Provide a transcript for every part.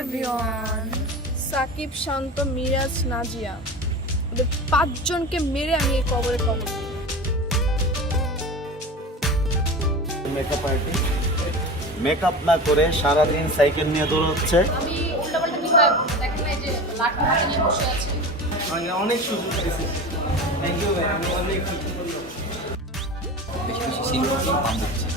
Everyone, Shakib, শান্ত, মিরাজ, নাজিয়া, ওদের 5 জনকে মেরে আমি এই কবরে কবর দিই। মেকআপ আর্টিস্ট মেকআপ না করে সারাদিন সাইকেল নিয়ে দৌড়াচ্ছে। আমি উল্টাপাল্টা কি হয় দেখেন না, এই যে লাঠি হাতে নিয়ে বসে আছি। অনেক সুযোগ দিয়েছে। থ্যাংক ইউ ভাই, আমি অনেক খুশি করলাম। বেশি বেশি সিনক্রেট পাম দিচ্ছে।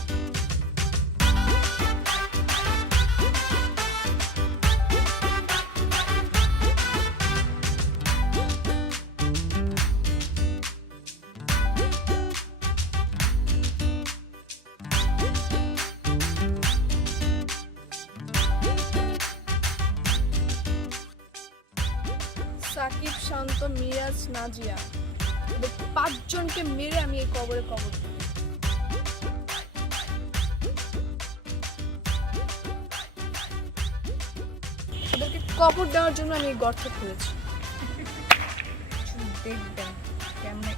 সাকিব, শান্ত, মিরাজ, নাজিয়া, ওদের 5 জনকে মেরে আমি এই কবরে কবর দিই। ওদেরকে কবর দেওয়ার জন্য আমি এই গর্ত খুঁড়েছি। দেখবেন কেমনে।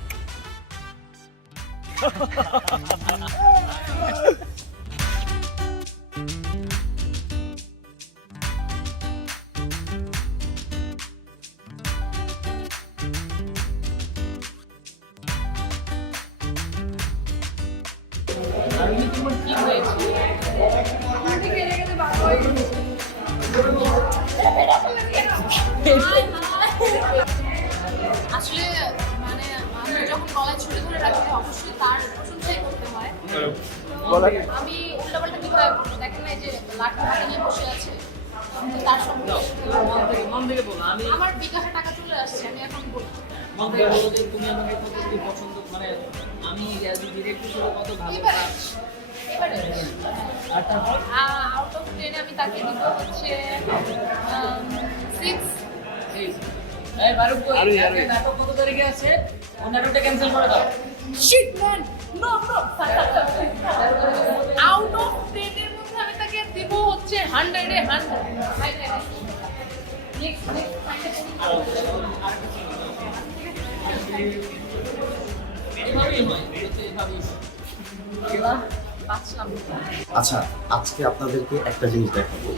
আমি তোমার কি হয়েছে? আসলে মানে আমি যখন গলায় ছুরি ধরে রাখি অবশ্যই তার প্রশংসাই করতে হয়। আমি উল্টাপাল্টা কি হয় দেখেন না, এই যে লাঠি হাতে নিয়ে বসে আছে। তার সঙ্গে মন থেকে বলো, আমি আমার বিকাশে টাকা চলে আসছে, আমি এখন বলবো। মন থেকে বলো যে তুমি আমাকে কতটুকু পছন্দ, মানে আমি ডিরেক্ট হিসেবে কত ভালো এবারে এবারে আর তারপর আউট অফ 10 আমি তাকে দিব হচ্ছে 6। এই বারুক কই নাটক কত তারিখে আছে? ওই নাটকটা ক্যান্সেল করে দাও। Shit man, no out of 10 এর মধ্যে আমি তাকে দিব হচ্ছে 100 এ 100। নেক্সট এইভাবেই হয়, এইভাবেই এবার বাঁচলাম। আচ্ছা, আজকে আপনাদেরকে একটা জিনিস দেখাবো।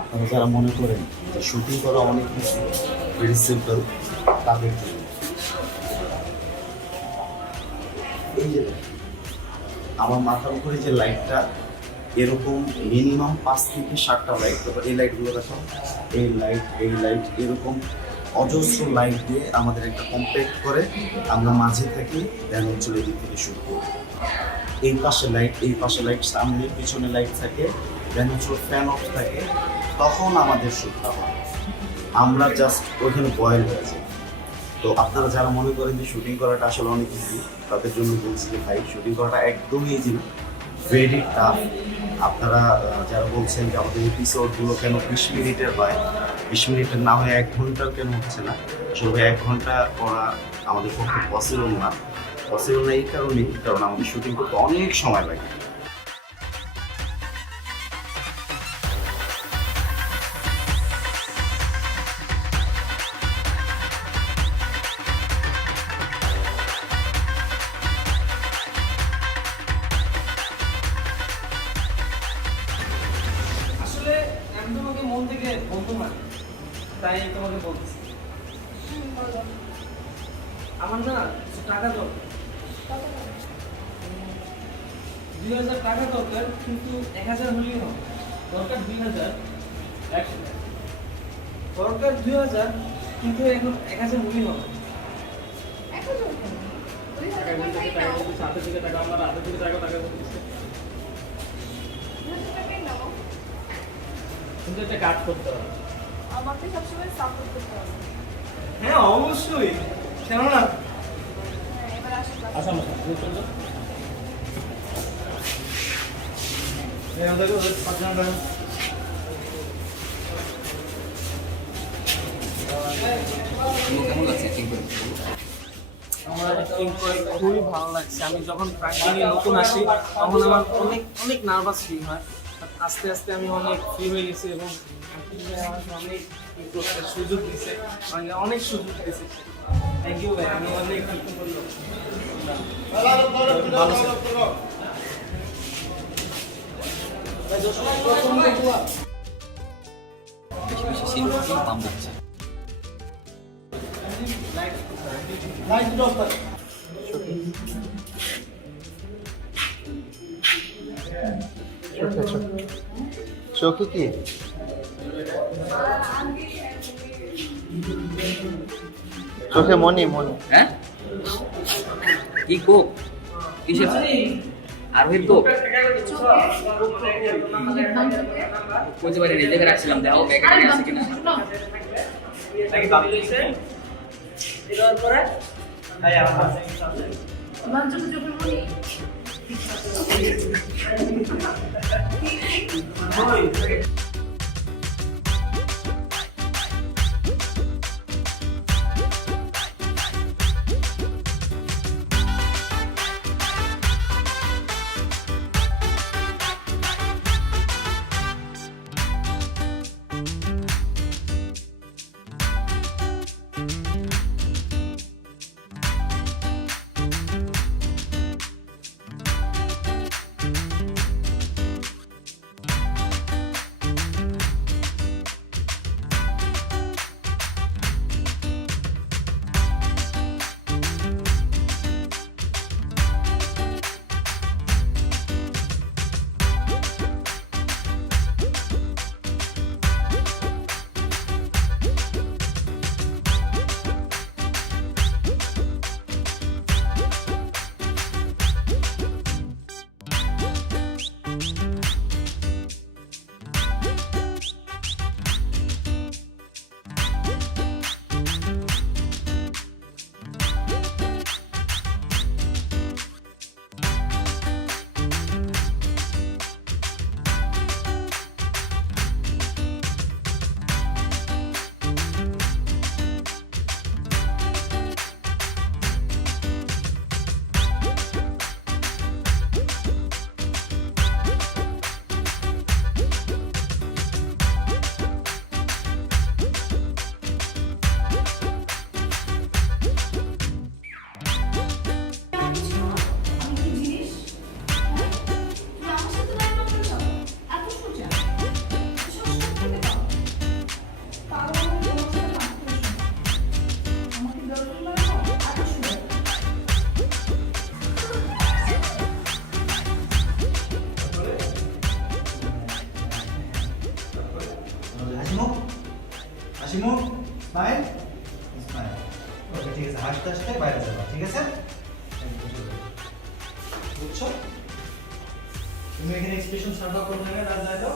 আপনারা যারা মনে করেন যে শুটিং করা অনেক কিছু ভেরি সিম্পল, তাদের জন্য এই যে আমার মাথার উপরে যে লাইটটা, এরকম মিনিমাম 5 থেকে 7টা লাইট। তারপর এই লাইটগুলো দেখো, এই লাইট এরকম অজস্র লাইট দিয়ে আমাদের একটা কম্প্যাক্ট করে আমরা মাঝে থাকি, দেন চলে দিক থেকে শুরু করি। এই পাশে লাইট, সামনে পিছনে লাইট থাকে, দেন ফ্যান অফ থাকে। তখন আমাদের শুটটা হয়, আমরা জাস্ট ওইখানে বয়েল হয়ে যাই। তো আপনারা যারা মনে করেন যে শুটিং করাটা আসলে অনেক ইজি, তাদের জন্য বলছি যে ভাই, শুটিং করাটা একদমই ইজি না, ভেরি টাফ। আপনারা যারা বলছেন যে আমাদের এপিসোডগুলো কেন 20 মিনিটের হয়, 20 মিনিটের না হয় 1 ঘন্টার কেন হচ্ছে না, আসলে 1 ঘন্টা করা আমাদের পক্ষে পসিবল না। এই কারণেই, কারণ আমাদের শুটিং করতে অনেক সময় লাগে। আসলে আমি তোমাকে মন থেকে বলতে পারি, তাই তোমাকে বলতেছি। আমার না কিছু টাকা দরকার, 2000 টাকা দরকার, কিন্তু 1000 হলেই হবে। দরকার 2000, দরকার 2000, কিন্তু এখন 1000 হলেই হবে। হাতের দিকে টাকা, আমার হাতের দিকে টাকা দিচ্ছে, কিন্তু একটা কাজ করতে হবে। আমাকে সবসময় সাপোর্ট করতে হবে। হ্যাঁ অবশ্যই, কেন না? এবার আসুন। আচ্ছা আচ্ছা, চলো। ওদের 5 জন টাকা। কেমন লাগছে অ্যাক্টিং করে? আমার অ্যাক্টিং করে খুবই ভালো লাগছে। আমি যখন প্রাঙ্গণে নতুন আসি তখন আমার অনেক নার্ভাস ফিল হয়। আস্তে আস্তে আমি অনেক ফ্রি হয়ে গেছি এবং আমাকে অনেক সুযোগ দিচ্ছে, আমাকে অনেক সুযোগ দিয়েছে। থ্যাংক ইউ ভাই, আমি অনেক খুশি করলাম। বেশি সিনকোটিং পাম্প দিচ্ছে। চোখে কি চোখে মনি হ্যাঁ কি কোক কিসের আরোহীর কোক বলতে পারি রেজেকে রাখছিলাম দেখো ব্যাগে আরে আছে কিনা। বান্ধবী চোখের মনি হাসিমুখ স্মাইল স্মাইল ওকে ঠিক আছে হাসতে হাসতে বাইরে যাবা ঠিক আছে বুঝছো তুমি এখানে এক্সপ্রেশন সার্ভ করবে না রাজ দাও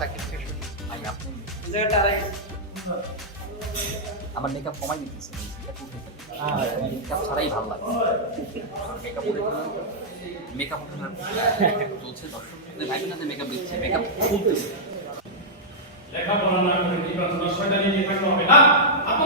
ভাই আপনি আমার মেকআপ কমাই দিতেছে মেকআপ ছাড়াই ভালো লাগে মেকআপ উঠে মেকআপ চলছে দর্শকদের ভাই না মেকআপ দিচ্ছে মেকআপ খুলতেছে লেখাপড়া না করে নির্বাচন শয়তানি নিয়ে থাকতে হবে না আপু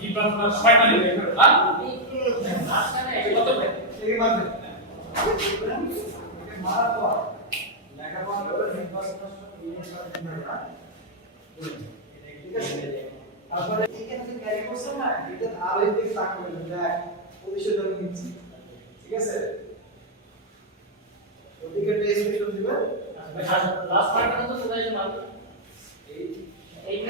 নির্বাচন শয়তানি নিয়ে তারপরে এইখানে যে ক্যারি করছে না এটা আরো দিকে তাকাবে দেখ পজিশন আমি নিচ্ছি ঠিক আছে ওদিকে একটা এক্সপ্রেশন দিবেন লাস্ট পার্টটা তো সোজা এই Ready?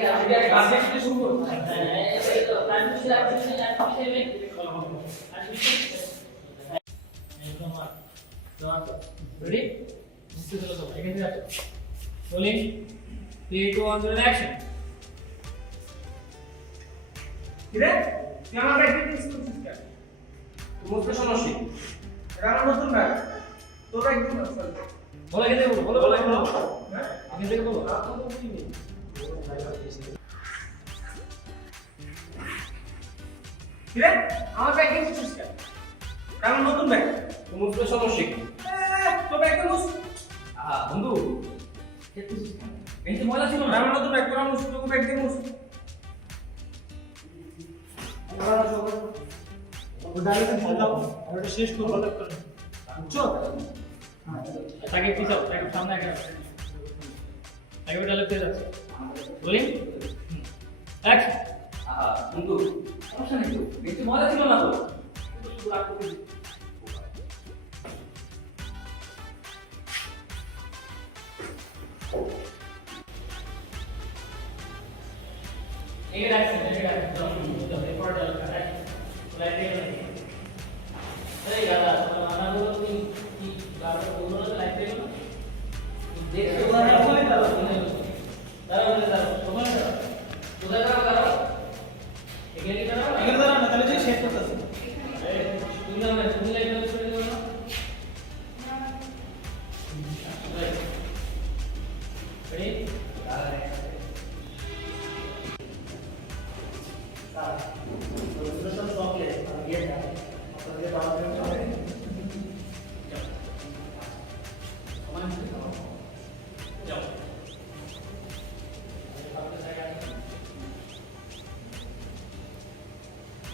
Rolling. 3, 2, 1, 0, action. কিরে তুই আমার ব্যাগ দিয়ে স্কুল শিক্ষা মুখে সমস্যা এটা আমার নতুন ব্যাগ তোর ব্যাগ দিয়ে বলো কেটে বলো বলো বলো হ্যাঁ আগে থেকে বলো কিরে আমার ব্যাগ দিয়ে শিক্ষা কারণ নতুন ব্যাগ মুখে সমস্যা কি তোর ব্যাগ দিয়ে মুছ বন্ধু এই তো মজা ছিল না আমার নতুন ব্যাগ তোর মুছ তোর ব্যাগ দিয়ে মুছ শেষ করবো চল তাকে পিছাও তাকে সামনে আগে ডালে পেয়ে যাচ্ছে বলি অ্যাকশন বন্ধু সমস্যা নেই তো দেখতে মজা ছিল না তো শুধু রাগ করে এগে রাখছেন এরপর ডাল এই দাদা রান্নাগুলো তুমি কি বললো না লাইফ পেলো না দেখতে দাঁড়াও বলে দাঁড়াও ওখানে দাঁড়াও কোথায় দাঁড়াও এখানে দাঁড়াও এখানে দাঁড়া না তাহলে যে শেষ করতেছ তুমি না তুমি লাইফ পেলো করে দাও না রেডি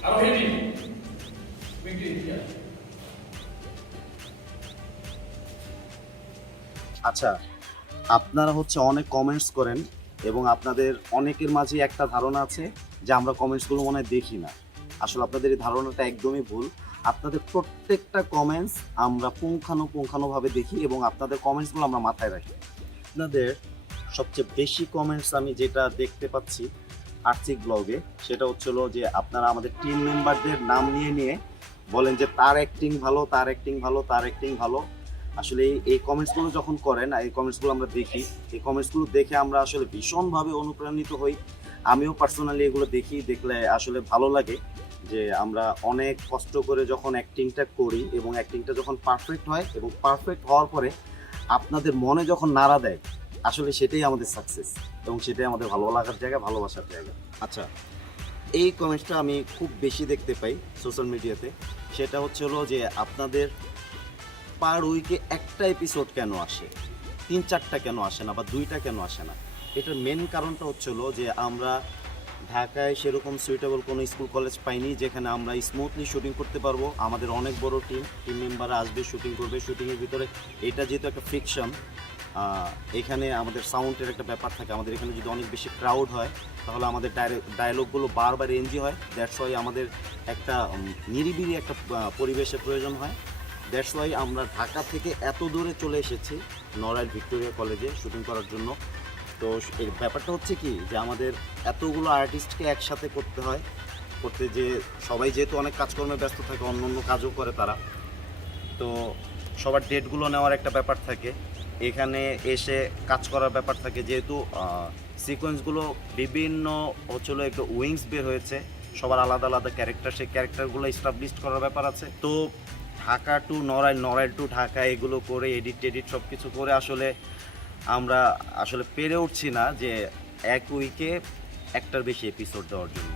আরো হেভি বিগটি আচ্ছা, আপনারা হচ্ছে অনেক কমেন্টস করেন এবং আপনাদের অনেকের মাঝে একটা ধারণা আছে যে আমরা কমেন্টসগুলো মনে হয় দেখি না। আসলে আপনাদের এই ধারণাটা একদমই ভুল। আপনাদের প্রত্যেকটা কমেন্টস আমরা পুঙ্খানুপুঙ্খানুভাবে দেখি এবং আপনাদের কমেন্টসগুলো আমরা মাথায় রাখি। আপনাদের সবচেয়ে বেশি কমেন্টস আমি যেটা দেখতে পাচ্ছি আর্থিক ব্লগে, সেটা হচ্ছিল যে আপনারা আমাদের টিম মেম্বারদের নাম নিয়ে বলেন যে তার অ্যাক্টিং ভালো, তার অ্যাক্টিং ভালো, তার অ্যাক্টিং ভালো। আসলে এই কমেন্টসগুলো যখন করেন, এই কমেন্টসগুলো আমরা দেখি, এই কমেন্টসগুলো দেখে আমরা আসলে ভীষণভাবে অনুপ্রাণিত হই। আমিও পার্সোনালি এগুলো দেখলে আসলে ভালো লাগে যে আমরা অনেক কষ্ট করে যখন অ্যাক্টিংটা করি এবং অ্যাক্টিংটা যখন পারফেক্ট হয় এবং পারফেক্ট হওয়ার পরে আপনাদের মনে যখন নাড়া দেয়, আসলে সেটাই আমাদের সাকসেস এবং সেটাই আমাদের ভালো লাগার জায়গা, ভালোবাসার জায়গা। আচ্ছা, এই কমেন্টসটা আমি খুব বেশি দেখতে পাই সোশ্যাল মিডিয়াতে। সেটা হলো যে আপনাদের পার উইকে একটা এপিসোড কেন আসে, 3-4টা কেন আসে না বা 2টা কেন আসে না? এটার মেন কারণটা হলো যে আমরা ঢাকায় সেরকম সুইটেবল কোনো স্কুল কলেজ পাইনি যেখানে আমরা স্মুথলি শুটিং করতে পারবো। আমাদের অনেক বড় টিম মেম্বাররা আসবে, শুটিং করবে। শুটিংয়ের ভিতরে এটা যেহেতু একটা ফিকশন, এখানে আমাদের সাউন্ডের একটা ব্যাপার থাকে। আমাদের এখানে যদি অনেক বেশি ক্রাউড হয় তাহলে আমাদের ডায়লগগুলো বারবার এনজি হয়। দ্যাটস ওয়াই আমাদের একটা নিরিবিলি একটা পরিবেশের প্রয়োজন হয়। দ্যাটস ওয়াই আমরা ঢাকা থেকে এত দূরে চলে এসেছি নড়াইল ভিক্টোরিয়া কলেজে শুটিং করার জন্য। তো এই ব্যাপারটা হচ্ছে কি যে আমাদের এতগুলো আর্টিস্টকে একসাথে করতে যে সবাই যেহেতু অনেক কাজকর্মে ব্যস্ত থাকে, অন্য অন্য কাজও করে তারা, তো সবার ডেটগুলো নেওয়ার একটা ব্যাপার থাকে, এখানে এসে কাজ করার ব্যাপার থাকে। যেহেতু সিকোয়েন্সগুলো বিভিন্ন হচ্ছিল একটু উইংস বের হয়েছে, সবার আলাদা আলাদা ক্যারেক্টার, সেই ক্যারেক্টারগুলো এস্টাবলিশ করার ব্যাপার আছে। তো ঢাকা টু নড়াইল টু ঢাকা এগুলো করে এডিট সব কিছু করে আমরা আসলে পেরে উঠছি না যে এক উইকে একটার বেশি এপিসোড দেওয়ার জন্য।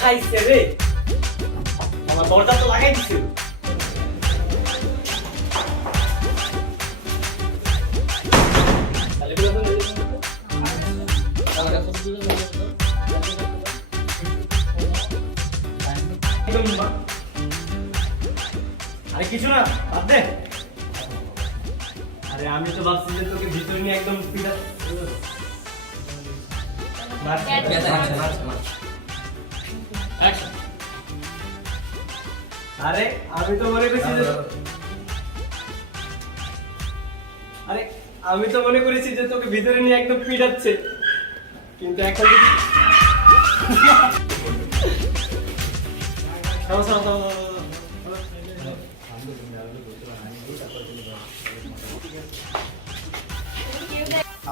খাইছে রে আমার দরজা তো লাগাই দিছে আরে কিছু না, বাদ দে। আরে আমি তো ভাবছি যে তোকে ভিতরে নিয়ে একদম পিটা আরে আমি তো মনে করছি যে আরে আমি তো মনে করেছি যে তোকে ভিতরে নিয়ে একদম পিটাচ্ছে, কিন্তু এখন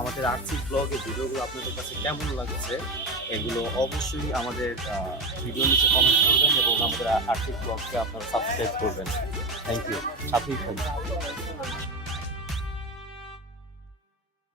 আমাদের আর্থিক ব্লগের ভিডিওগুলো আপনাদের কাছে কেমন লাগছে এগুলো অবশ্যই আমাদের ভিডিও নিচে কমেন্ট করবেন এবং আমাদের আর্থিক ব্লগকে আপনারা সাবস্ক্রাইব করবেন। থ্যাংক ইউ, সাথেই থাকবেন।